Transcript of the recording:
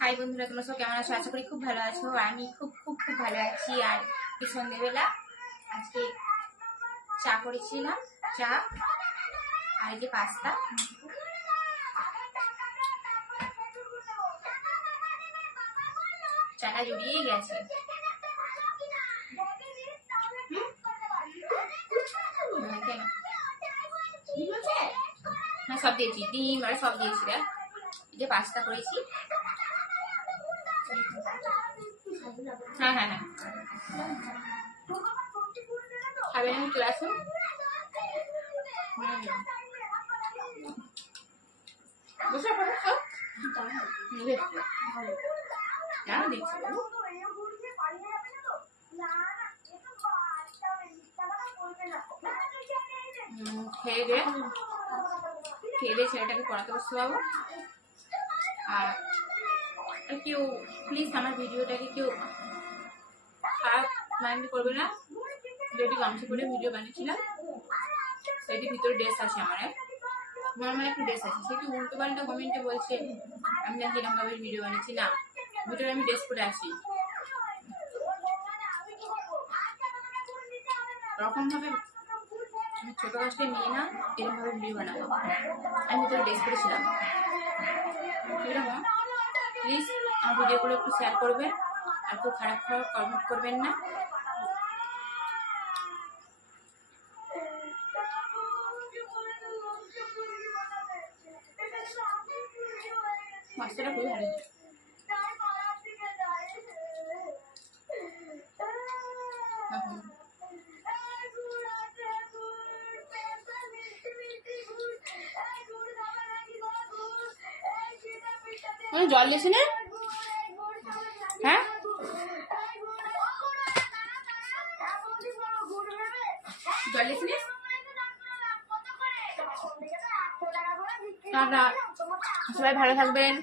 High বন্ধুরা, তোমরা সব কেমন আছো? আশা করি খুব ভালো আছো। আমি খুব খুব খুব ভালো আছি। আর এই সন্ধ্যেবেলা আজকে চা করেছিলাম, চা আর এই যে পাস্তা। চাটা জড়িয়েই গেছে। সব দিয়েছি, ডিম আর সব দিয়েছি। দেখ, এই যে পাস্তা করেছি। হ্যাঁ হ্যাঁ হ্যাঁ, খাবেন আমি চলে আসুন। বসে পড়ো, কেন দিচ্ছি খেয়ে দিয়ে ছেলেটাকে পড়াতে বসতে পাবো। আর কেউ প্লিজ আমার ভিডিওটাকে কেউ খারাপ মাইন্ড করবে না। যেটি গামছা করে ভিডিও বানিয়েছিলাম, সেটি ভিতরে ড্রেস আছে, আমার নর্মাল একটা ড্রেস আছে, সেটি উল্টো পাল্টা কমেন্টে বলছে আমি না কিরকম ভাবে ভিডিও বানিয়েছি। না, ভিতরে আমি ড্রেস করে আসি। এরকম ভাবে আমি ছোট কাজটা নিয়ে না এরকম ভাবে ভিডিও বানাবো। আমি ভিতরে ড্রেস করেছিলাম। এরকম প্লিজ আমার ভিডিওগুলো একটু শেয়ার করবেন, আর কেউ খারাপ খারাপ কমেন্ট করবেন না। মাছটা খুবই ভালো। জল দিয়েছি না? হ্যাঁ, জল দিয়েছি না? সবাই ভালো থাকবেন।